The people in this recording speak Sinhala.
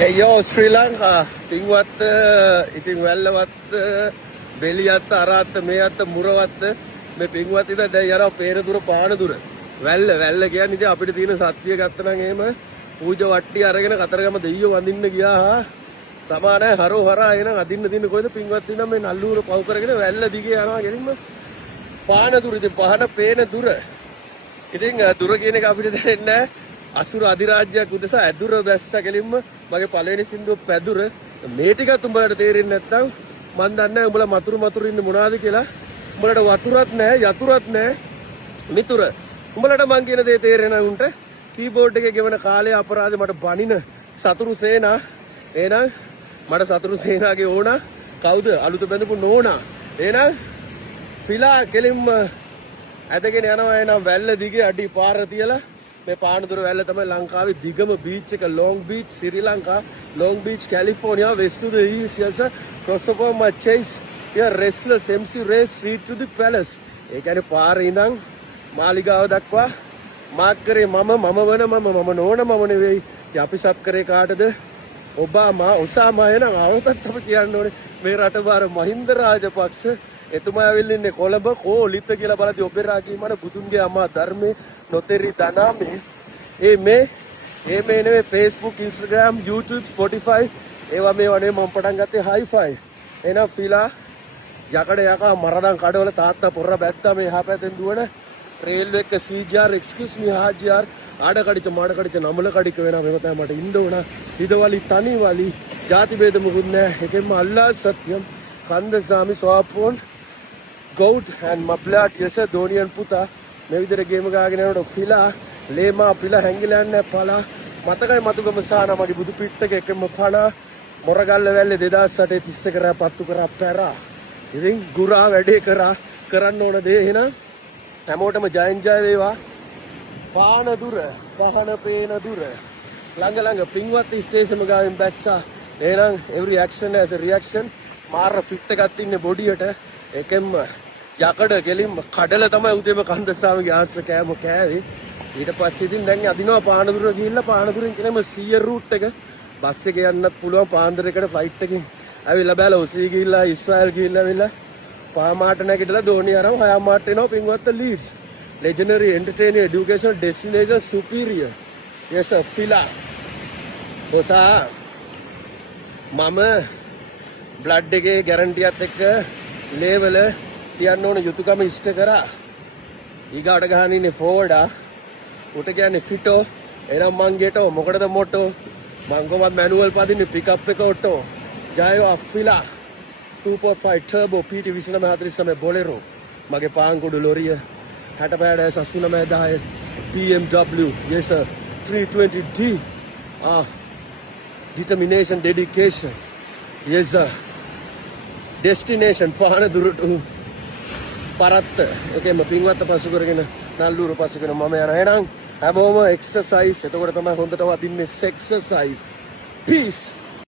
එයෝ ශ්‍රී ලංකා පින්වත් ඉතින් වැල්ලවත් බෙලියත් අරාත්ත මේ අත්ත මුරවත්ත මේ පින්වත් ඉතින් දැන් යනවා පේරදුර පානදුර වැල්ල කියන්නේ ඉතින් අපිට තියෙන සත්‍ය ගත්තනම් එහෙම පූජ වට්ටි අරගෙන කතරගම දෙයියෝ වඳින්න ගියා සමානයි හරෝ හරා එන අදින්න දින්න කොයිද පින්වත් ඉතින් මේ නල්ලුර පව් කරගෙන වැල්ල දිගේ යනවා ගෙනින්ම පානදුර ඉතින් පහන පේන දුර ඉතින් දුර කියන එක අපිට දැනෙන්නේ අසුර අධිරාජ්‍යයක් උදෙසා ඇදුර බැස්ස කෙලින්ම මගේ පළවෙනි සින්දුව පැදුර මේ ටිකත් උඹලට තේරෙන්නේ නැත්නම් මන් දන්නේ උඹලා මතුරු ඉන්නේ මොනවද කියලා උඹලට වතුරත් නැහැ යතුරත් නැහැ මිතුර උඹලට මං කියන දේ තේරෙන්නේ උන්ට කීබෝඩ් එකේ ගෙවන කාලේ අපරාධ මට බනින සතුරු සේනා එහෙනම් මට සතුරු සේනාගේ ඕනා කවුද අලුත බඳපු නෝනා එහෙනම් පිලා කෙලින්ම ඇදගෙන යනවා එහෙනම් වැල්ල දිගේ අඩි පාර තියලා මේ පානදුර වැල්ල තමයි ලංකාවේ දිගම බීච් එක long beach Sri Lanka long beach California west to the east yes Christopher Chase here restless MC race street to the palace ඒ කියන්නේ පාරේ ඉඳන් මාලිගාව දක්වා මාක් කරේ මම වන මම නෝන මම නෙවෙයි ඉතින් අපි සබ් කරේ කාටද ඔසාමා එනවා අවතත් අපි කියන්න ඕනේ මේ රටබාර මහින්ද රාජපක්ෂ එතුමා ඇවිල්ලා ඉන්නේ කොළඹ කෝලිත කියලා බලද්දි ඔපෙරා කීමන බුදුන්ගේ අමා ධර්මේ නොතෙරි දනාමේ මේ නෙවෙයි Facebook Instagram YouTube Spotify ඒවා මේවා නෙවෙයි මම පටන් ගත්තේ hi-fi එහෙනම් ෆිලා යකඩ යකා මරදන් කඩවල තාත්තා පොර බැත්තා මේ එහා පැත්තෙන් දුවන රේල්වේ එක CGR excuse me HGR ආඩ කඩිච මාඩ කඩිච නමල කඩික වෙනවා මේක තමයි මට ඉන්න ඕන හිදවලි තනිවලි ಜಾති ભેද මුකුත් නැහැ එකෙන්ම අල්ලා සත්‍යම් කන්දසාමි ස්වාපෝන් goat and mablat yes donian puta මේ විදිහට ගේම ගාගෙන යනකොට ෆිලා ලේමා පිලා හැංගිලා යන්නේ පලා මතකයි මතුගම සානා මගේ බුදු පිට්ටක එකම පනා මොරගල්ල වැල්ලේ 2008 30 කරා පත්තු කරා පැරා ඉතින් ගුරා වැඩේ කරන්න ඕන දේ එහෙනම් හැමෝටම ජයන් ජය වේවා පාන දුර පහන පේන දුර ළඟ පින්වත් ස්ටේෂන් ගාවෙන් බැස්සා එහෙනම් every action has a reaction මාර ෆිට් එකක් තින්නේ බොඩියට එකෙන්ම යකඩ ගෙලින්ම කඩල තමයි උදේම කන්දසාමගේ ආස්ත කෑම කෑවේ ඊට පස්සේ ඉතින් දැන් අදිනවා පානදුර ගිහිල්ලා පානදුරෙන් කියනම 100 රූට් එක බස් එකේ යන්නත් පුළුවන් පාන්දරයකට ෆ්ලයිට් එකකින් ඇවිල්ලා බැලුවා ඔසී ගිහිල්ලා ඊශ්‍රායල් ගිහිල්ලා ඇවිල්ලා පාමාට නැගිටලා ධෝනි අරන් හයාමාට එනවා පින්වත් leads legendary entertaining education destination superior yes sir fila ඔසා මම බ්ලඩ් එකේ ගැරන්ටියත් එක්ක ලේවල තියන්න ඕන යුතුයකම ඉෂ්ට කරා ඊගාට ගහන ඉන්නේ ෆෝවර්ඩා උට කියන්නේ ෆිටෝ එනම් මං ගෙටෝ මොකටද මොටෝ මං කොහොමද මැනුවල් පදින්නේ පිකප් එක ඔටෝ ජයෝ අෆිලා 2.5 turbo PT 2949 bolero මගේ පාන්කුඩු ලොරිය 60 89 BMW yes sir 320D determination dedication yes sir destination පානදුරට පරත්ත ඒකෙම පින්වත් පසු කරගෙන නල්ලුර පසු කරගෙන මම යනවා එහෙනම් හැමෝම එක්සර්සයිස් එතකොට තමයි හොඳට වදින්නේ එක්සර්සයිස් peace